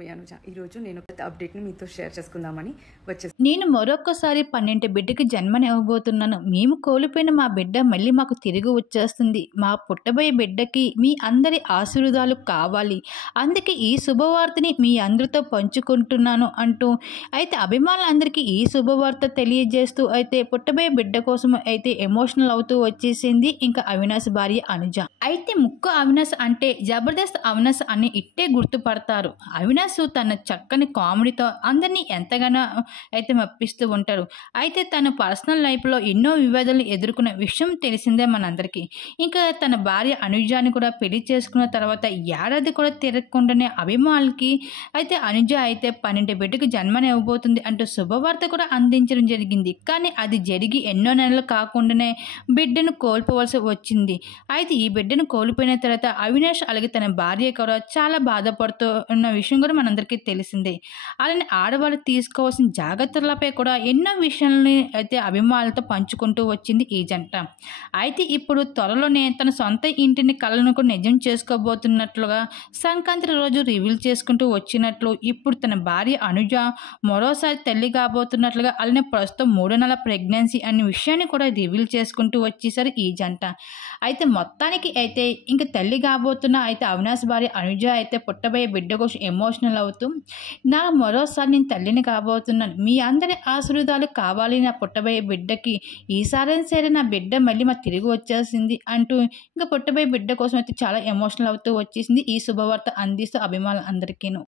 మీ అనుజ ఈరోజు నేను ఒక అప్డేట్ని మీతో షేర్ చేసుకుందామని వచ్చేసి నేను మరొక్కసారి 12 బిడ్డకి జన్మనివ్వబోతున్నాను. మేము కోల్పోయిన మా బిడ్డ మళ్ళీ మాకు తిరిగి వచ్చేస్తుంది. మా పుట్టబోయే బిడ్డకి మీ అందరి ఆశీర్వాదాలు కావాలి. అందుకే ఈ శుభవార్తని మీ అందరితో పంచుకుంటున్నాను అంటూ అయితే అభిమానులందరికీ ఈ శుభవార్త తెలియజేస్తూ అయితే పుట్టబోయే బిడ్డ కోసం అయితే ఎమోషనల్ అవుతూ వచ్చేసింది ఇంకా అవినాష్ భార్య అనుజ. అయితే ముక్కు అవినాష్ అంటే జబర్దస్త్ అవినాష్ అని ఇట్టే గుర్తుపడతారు. అవినాష్ తన చక్కని కామెడీతో అందరినీ ఎంతగానో అయితే మెప్పిస్తూ ఉంటారు. అయితే తన పర్సనల్ లైఫ్లో ఎన్నో వివాదాలను ఎదుర్కొన్న విషయం తెలిసిందే మనందరికీ. ఇంకా తన భార్య అనుజాని కూడా పెళ్లి చేసుకున్న తర్వాత ఏడాది కూడా తిరగకుండానే అభిమానులకి అయితే అనుజ అయితే 12 బిడ్డకు జన్మనివ్వబోతుంది అంటూ శుభవార్త కూడా అందించడం జరిగింది. కానీ అది జరిగి ఎన్నో నెలలు కాకుండానే బిడ్డను కోల్పోవలసి వచ్చింది. అయితే ఈ బిడ్డను కోల్పోయిన తర్వాత అవినాష్ అలాగే తన భార్య కూడా చాలా బాధపడుతూ ఉన్న విషయం కూడా మనందరికీ తెలిసిందే. అలానే ఆడవాళ్ళు తీసుకోవాల్సిన జాగ్రత్తలపై కూడా ఎన్నో విషయాలని అయితే అభిమానులతో పంచుకుంటూ వచ్చింది ఈ జంట. అయితే ఇప్పుడు త్వరలోనే తన సొంత ఇంటిని కలను కూడా నిజం చేసుకోబోతున్నట్లుగా సంక్రాంతి రోజు రివీల్ చేసుకుంటూ వచ్చినట్లు ఇప్పుడు తన భార్య అనుజ మరోసారి తల్లి కాబోతున్నట్లుగా అలానే ప్రస్తుతం 3 నెలల ప్రెగ్నెన్సీ అనే విషయాన్ని కూడా రివీల్ చేసుకుంటూ వచ్చేసారు ఈ జంట. అయితే మొత్తానికి అయితే ఇంక తల్లి కాబోతున్న అయితే అవినాష్ భార్య అనుజ అయితే పుట్టబోయే బిడ్డ కోసం ఎమోషనల్ అవుతూ మరోసారి నేను తల్లిని కాబోతున్నాను. మీ అందరి ఆశీర్వాదాలు కావాలి నా పుట్టబోయే బిడ్డకి. ఈసారైనా సరే నా బిడ్డ మళ్ళీ మా తిరిగి వచ్చేసింది అంటూ ఇంకా పుట్టబోయే బిడ్డ కోసం అయితే చాలా ఎమోషనల్ అవుతూ వచ్చేసింది ఈ శుభవార్త అందిస్తూ అభిమానులు అందరికీను.